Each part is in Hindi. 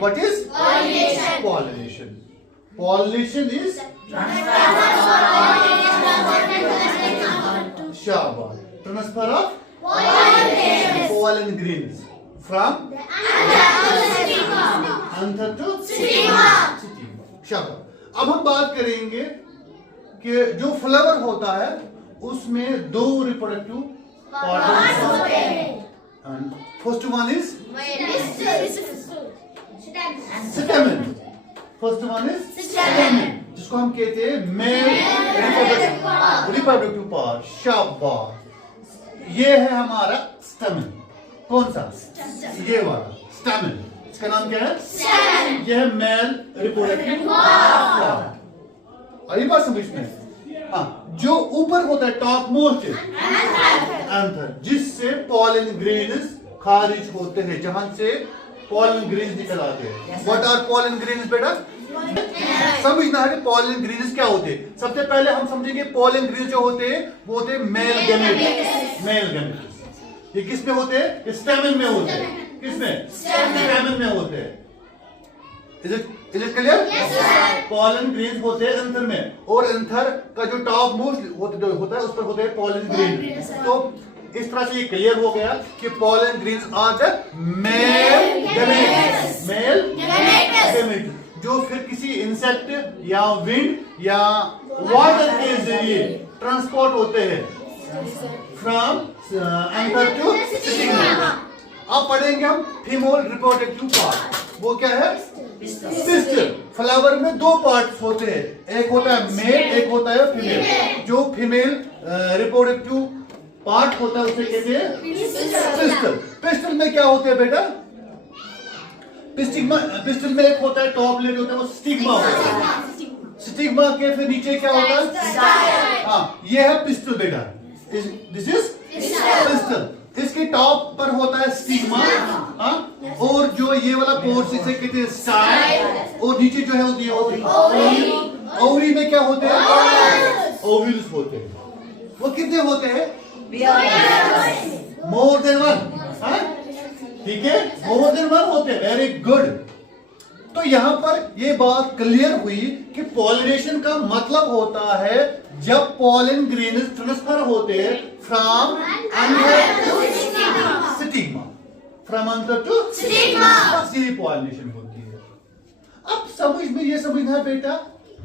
What is pollination? Pollination. Pollination is शाबाश. Transfer of pollen grains from anther to stigma. शाबाश. अब हम बात करेंगे कि जो फ्लावर होता है उसमें दो रिप्रोडक्टिव पार्ट्स होते हैं. First one is स्टेमन. First one is स्टेमन, जिसको हम कहते हैं मेल रिप्रोडक्टिव पार्ट. शाबाश. ये है हमारा स्टेमन. कौन सा? ये वाला स्टेमन. इसका नाम क्या है? ये है मेल रिप्रोडक्टिव पार्ट. आई बात समझ में? हाँ. जो ऊपर होता है टॉप मोस्ट एंथर, जिससे पॉलन ग्रेन्स खारिज होते हैं, जहां से पॉलन ग्रेन्स निकल आते हैं. व्हाट आर पॉलन ग्रेन्स बेटा? समझना है कि पॉलन ग्रेन्स क्या होते हैं. सबसे पहले हम समझेंगे पॉलन ग्रेन्स जो होते हैं वो होते हैं मेल गैमेट्स. मेल गैमेट्स ये किस में होते हैं? स्टेमन में होते हैं. किसमें? स्टेमन में होते हैं. Is it clear? Yes, sir. Pollen grains होते हैं एंथर में, और एंथर का जो टॉप मोस्ट होता है उस पर होते हैं पॉलन ग्रेन्स. तो इस तरह से ये क्लियर हो गया कि pollen grains are the male gametes. Male gametes जो फिर किसी इंसेक्ट या विंड या वाटर के जरिए ट्रांसपोर्ट होते हैं फ्रॉम एंथर टू स्टिग्मा. अब पढ़ेंगे हम फीमेल रिप्रोडक्टिव पार्ट. वो क्या है? पिस्टल. फ्लावर में दो पार्ट्स होते हैं, एक होता है मेल, एक होता है फीमेल. जो फीमेल रिप्रोडक्टिव पार्ट होता है उसे कहते हैं पिस्टल. पिस्टल में क्या होते हैं बेटा? पिस्टल में एक होता है टॉप लेयर होता है वो स्टिग्मा होता है. स्टिग्मा के फिर नीचे क्या होता है? हाँ, ये है पिस्टल बेटा. This is pistol. इसके टॉप पर होता है स्टिग्मा, और जो ये वाला पोर्स इसे कहते हैं स्टाइल, और नीचे जो है होती है ओवरी. ओवरी में क्या होते हैं? ओव्यूल्स होते हैं. वो कितने होते हैं? More than one. ठीक है, मोर देन वन होते हैं. Very good. तो यहां पर ये बात क्लियर हुई कि पॉलिनेशन का मतलब होता है जब पॉलन ग्रेन्स ट्रांसफर होते हैं from anther to stigma. From anther to stigma से पॉलिनेशन होती है. अब समझ में ये समझना है बेटा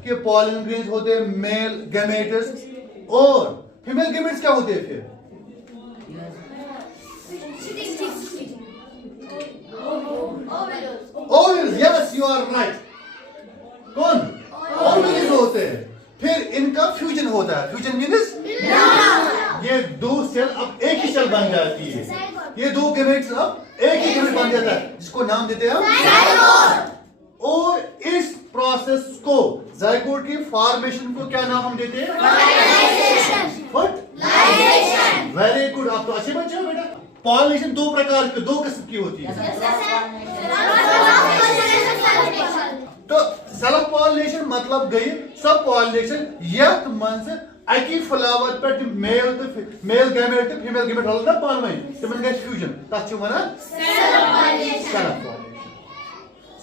कि पॉलन ग्रेन्स होते हैं मेल गैमेट्स, और फीमेल गैमेट्स क्या होते हैं फिर? Ovules. Yes, you are right. कौन? ओवल्स होते हैं. फिर इनका फ्यूजन होता है. फ्यूजन मीन्स ये दो सेल अब एक ही सेल बन जाती है. ये दो गैमेट्स अब एक ही गैमेट बन जाता है, जिसको नाम देते हैं हम. और इस प्रोसेस को, जायगोट की फॉर्मेशन को क्या नाम हम देते हैं? Very good. आप तो अच्छे बच्चे हो बेटा. पॉलिनेशन दो प्रकार की, दो किस्म की होती है. तो सेल्फ पॉलिनेशन मतलब गई सब पॉलिनेशन यथ मंज अकी फ्लावर पे मेल तो मेल गैमेट तो फीमेल गैमेट हल ना पान में तमन गई फ्यूजन तथ छु वना सेल्फ पॉलिनेशन.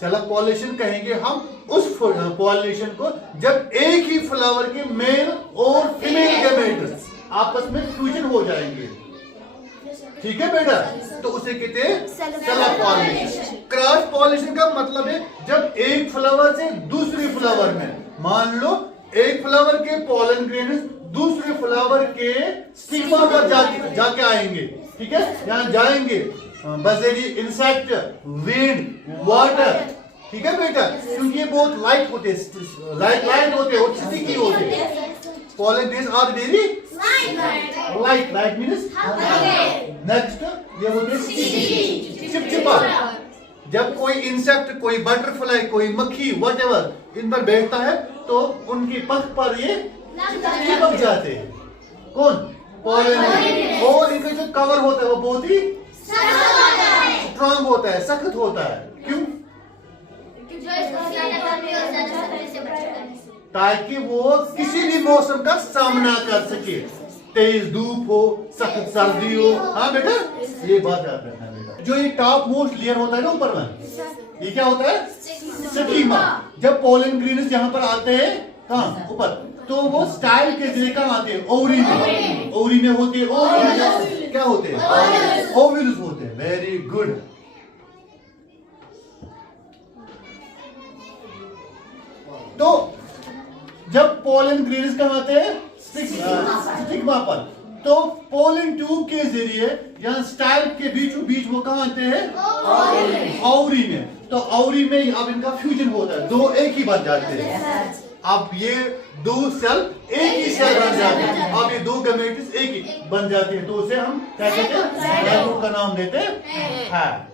सेल्फ पॉलिनेशन कहेंगे हम उस पॉलिनेशन को जब एक ही फ्लावर के मेल और फीमेल गैमेट्स आपस में फ्यूजन हो जाएंगे. ठीक है बेटा. तो उसे कहते हैं सेल्फ पॉलिनेशन. क्रॉस पॉलिनेशन का मतलब है जब एक फ्लावर से दूसरे फ्लावर में, मान लो एक फ्लावर के पॉलन ग्रेन्स दूसरे फ्लावर के स्टिग्मा पर जाके आएंगे. ठीक है, यहाँ जाएंगे बजेरी इंसेक्ट, विंड, वाटर. ठीक है बेटा, क्योंकि ये बहुत लाइट होते हैं, लाइट होते हैं और स्टिकी होते हैं. Pollen grains are very light. Light means next ये होते हैं स्टिकी, चिपचिपा. जब कोई इंसेक्ट, कोई बटरफ्लाई, कोई मक्खी, व्हाटएवर इन पर बैठता है तो उनकी पंख पर ये चिपक जाते हैं. कौन? पॉलन. और इनका जो कवर होता है वो बहुत ही स्ट्रांग होता है, सख्त होता है. क्यों? ताकि वो किसी भी मौसम का सामना कर सके. तेज धूप हो, सख्त सर्दी हो. हाँ बेटा, ये बात याद रखना बेटा. जो ये टॉप मोस्ट लेयर होता है ना ऊपर में, ये क्या होता है? स्टिग्मा। जब पोलन ग्रेन्स यहाँ पर आते हैं कहाँ ऊपर, तो वो स्टाइल के जरिए कहाँ आते हैं? ओवरी में। ओवरी में होते हैं, ओवरी में क्या होते हैं? ओव्यूल्स होते हैं। Very good. तो जब पोलन ग्रेन्स कहाँ आते हैं? स्टिग्मा पर। तो पोलन ट्यूब के जरिए यहाँ स्टाइल के बीचों बीच वो कहाँ आते हैं? ओवरी में। तो ओवरी में अब इनका फ्यूजन होता है, दो एक ही बन जाते हैं। अब ये दो सेल एक ही सेल बन जाते हैं। अब ये दो गैमेट्स एक ही बन जाते हैं, तो उसे हम क्या कहते हैं? का नाम देते हैं।